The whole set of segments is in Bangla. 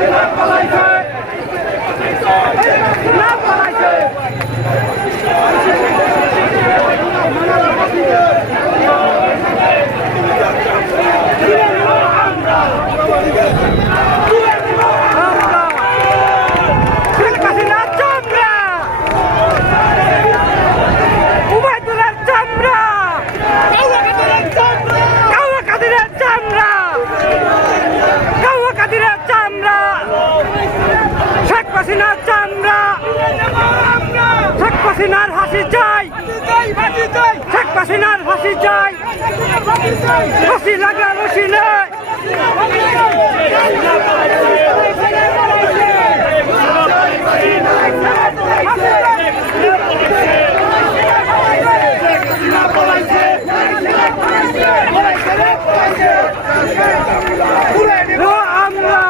হাসিনা পালাইছে হাসিনা পালাইছে আমরা শেখ হাসিনার চামড়া উবাইদুলের চামড়া কাউয়া কাদিরের চামড়া কাউয়া কাদিরের চামড়া শেখ হাসিনার চামড়া শেখ হাসিনার হাসি চাই। শেখ হাসিনার হাসি চাই। হাসি লাগা রসি নেই। আমরা।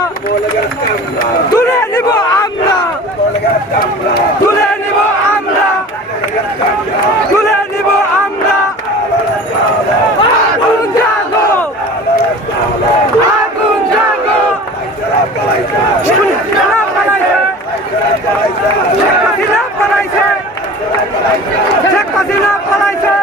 তুলে নিব আমরা। শেখ হাসিনা পালাইছে। শেখ হাসিনা পালাইছে।